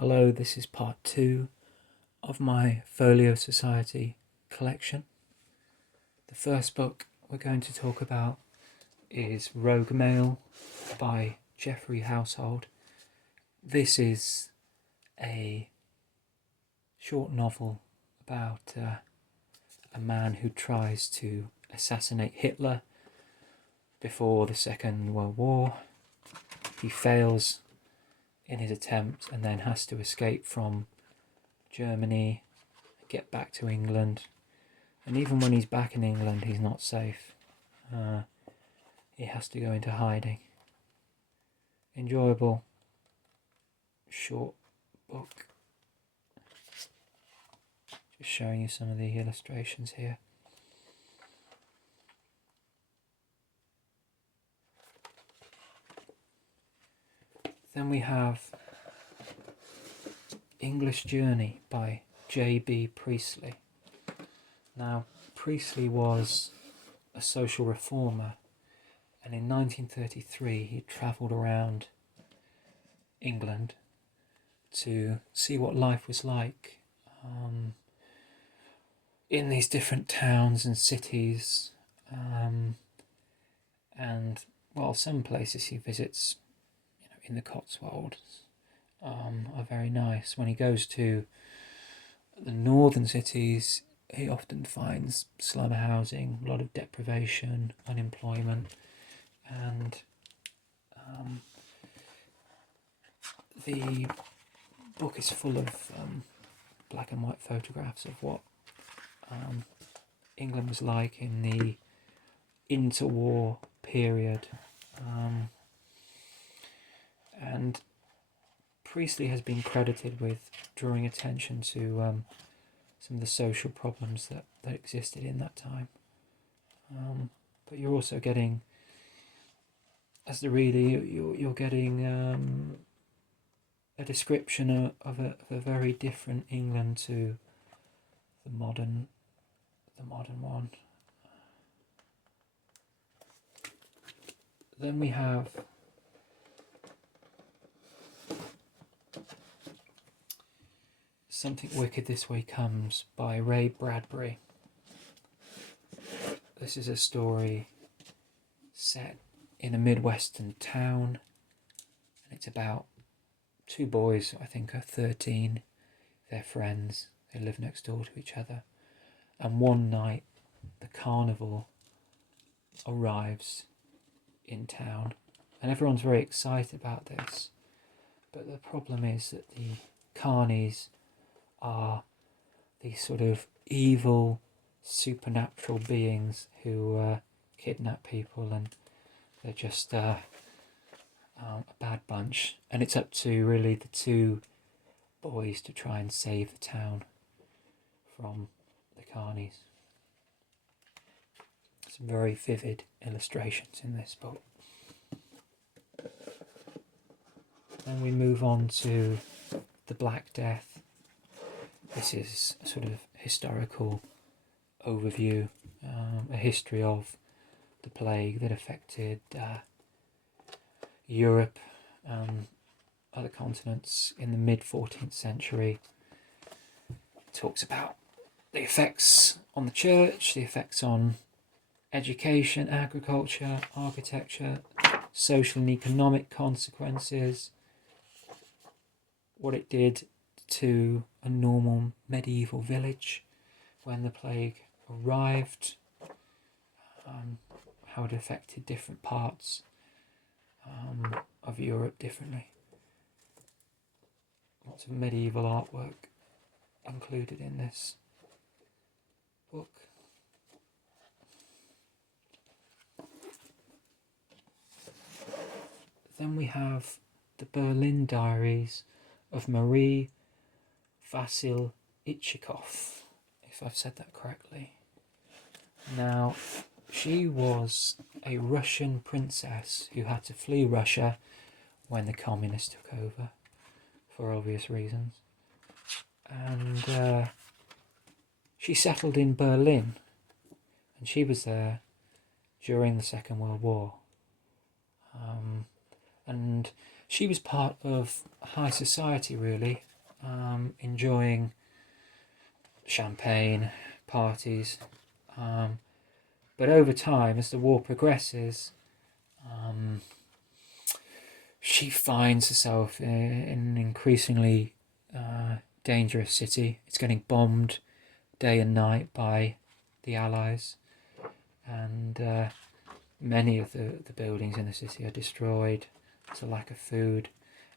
Hello, this is part 2 of my Folio Society collection. The first book we're going to talk about is Rogue Mail by Geoffrey Household. This is a short novel about a man who tries to assassinate Hitler before the Second World War. He fails in his attempt and then has to escape from Germany, get back to England, and even when he's back in England he's not safe. He has to go into hiding. Enjoyable short book. Just showing you some of the illustrations here. Then we have English Journey by J.B. Priestley. Now, Priestley was a social reformer, and in 1933 he travelled around England to see what life was like in these different towns and cities, and well, some places he visits in the Cotswolds are very nice. When he goes to the northern cities, he often finds slum housing, a lot of deprivation, unemployment, and the book is full of black and white photographs of what England was like in the interwar period. And Priestley has been credited with drawing attention to some of the social problems that existed in that time. But you're also getting, as the reader, you're getting a description of a very different England to the modern one. Then we have Something Wicked This Way Comes by Ray Bradbury. This is a story set in a Midwestern town, and it's about two boys, I think are 13, they're friends, they live next door to each other, and one night the carnival arrives in town, and everyone's very excited about this, but the problem is that the carnies are these sort of evil supernatural beings who kidnap people, and they're just a bad bunch, and it's up to really the two boys to try and save the town from the carnies. Some very vivid illustrations in this book. Then we move on to The Black Death. This is a sort of historical overview, a history of the plague that affected Europe and other continents in the mid-14th century. It talks about the effects on the church, the effects on education, agriculture, architecture, social and economic consequences, what it did to a normal medieval village when the plague arrived, how it affected different parts of Europe differently. Lots of medieval artwork included in this book. Then we have the Berlin Diaries of Marie Vassiltchikov, if I've said that correctly. Now, she was a Russian princess who had to flee Russia when the communists took over, for obvious reasons. And she settled in Berlin, and she was there during the Second World War. And she was part of high society, really. enjoying champagne, parties. But over time, as the war progresses, she finds herself in an increasingly dangerous city. It's getting bombed day and night by the Allies, and many of the buildings in the city are destroyed. There's a lack of food.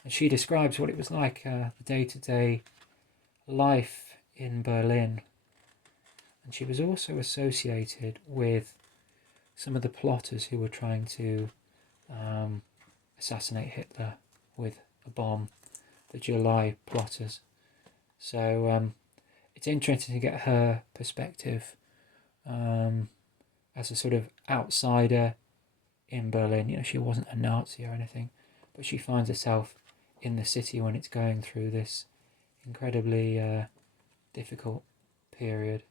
And she describes what it was like, the day-to-day life in Berlin. And she was also associated with some of the plotters who were trying to assassinate Hitler with a bomb, the July plotters. So it's interesting to get her perspective as a sort of outsider in Berlin. You know, she wasn't a Nazi or anything, but she finds herself in the city when it's going through this incredibly difficult period.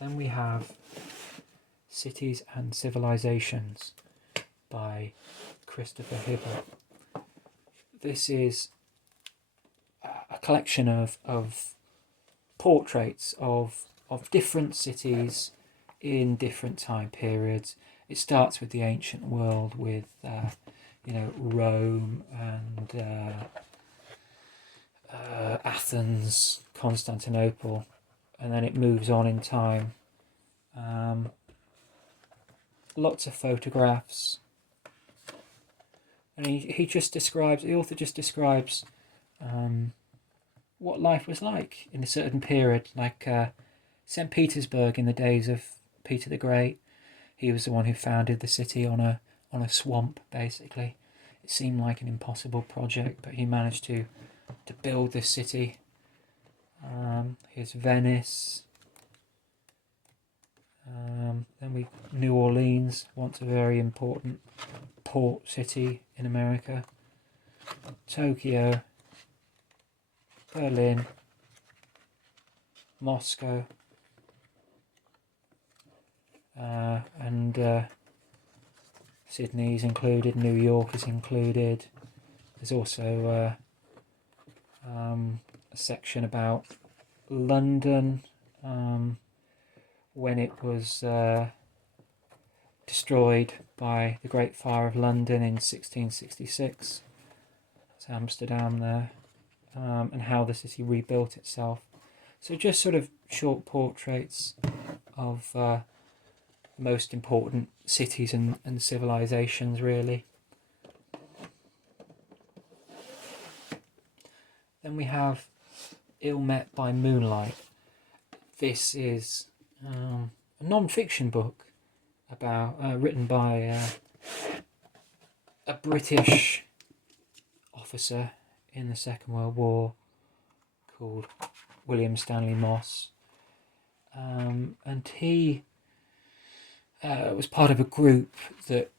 Then we have Cities and Civilisations by Christopher Hibbert. This is a collection of portraits of different cities in different time periods. It starts with the ancient world, with Rome and Athens, Constantinople, and then it moves on in time. Lots of photographs, and the author just describes what life was like in a certain period, like St. Petersburg in the days of Peter the Great. He was the one who founded the city on a swamp, basically. It seemed like an impossible project, but he managed to build this city. Here's Venice. Then New Orleans, once a very important port city in America. Tokyo, Berlin, Moscow, and Sydney is included, New York is included. There's also a section about London, when it was destroyed by the Great Fire of London in 1666. It's Amsterdam there, and how the city rebuilt itself. So just sort of short portraits of most important cities and civilizations, really. Then we have Met By Moonlight. This is a non-fiction book about written by a British officer in the Second World War called William Stanley Moss, and he was part of a group that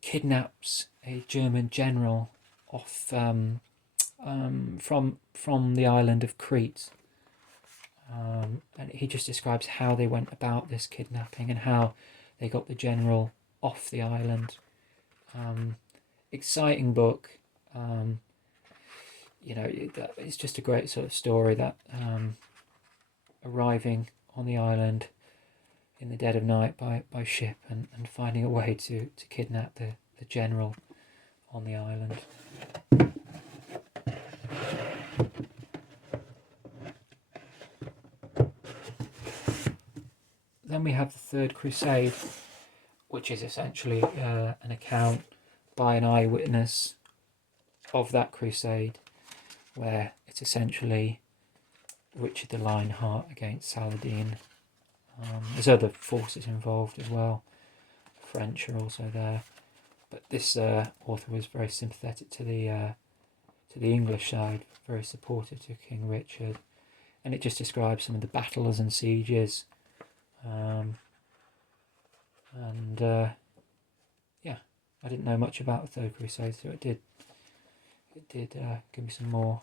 kidnaps a German general off from the island of Crete. And he just describes how they went about this kidnapping and how they got the general off the island. Exciting book. It's just a great sort of story that arriving on the island in the dead of night by ship and finding a way to kidnap the general on the island. Then we have the Third Crusade, which is essentially an account by an eyewitness of that crusade, where it's essentially Richard the Lionheart against Saladin. There's other forces involved as well. The French are also there, but this author was very sympathetic to the English side, very supportive to King Richard, and it just describes some of the battles and sieges. I didn't know much about the Third Crusade, so it did give me some more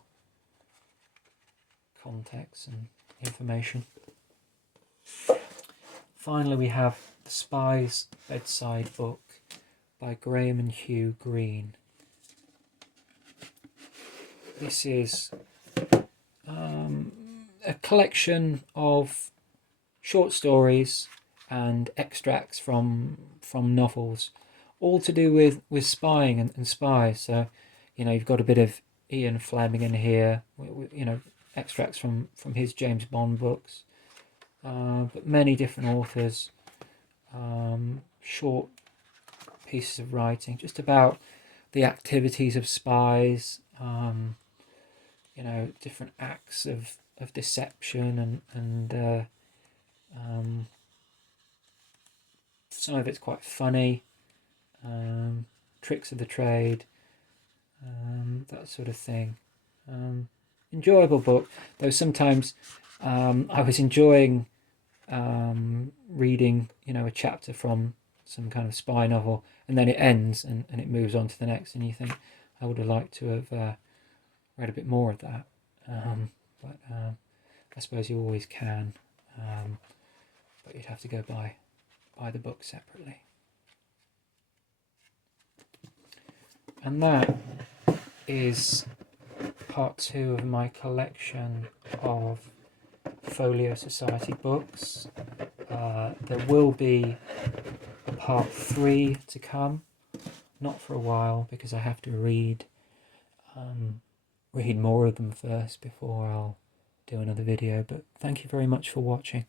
context and information. Finally, we have the Spies Bedside book by Graham and Hugh Green. this is a collection of short stories and extracts from novels, all to do with spying and spies. So, you know, you've got a bit of Ian Fleming in here, you know, extracts from his James Bond books, but many different authors, short pieces of writing just about the activities of spies, you know, different acts of deception and some of it's quite funny, tricks of the trade, that sort of thing. Enjoyable book, though sometimes I was enjoying reading, you know, a chapter from some kind of spy novel, and then it ends and it moves on to the next, and you think, I would have liked to have read a bit more of that. But I suppose you always can, but you'd have to go buy the book separately. And that is part 2 of my collection of Folio Society books. There will be a part 3 to come, not for a while, because I have to read more of them first before I'll do another video. But thank you very much for watching.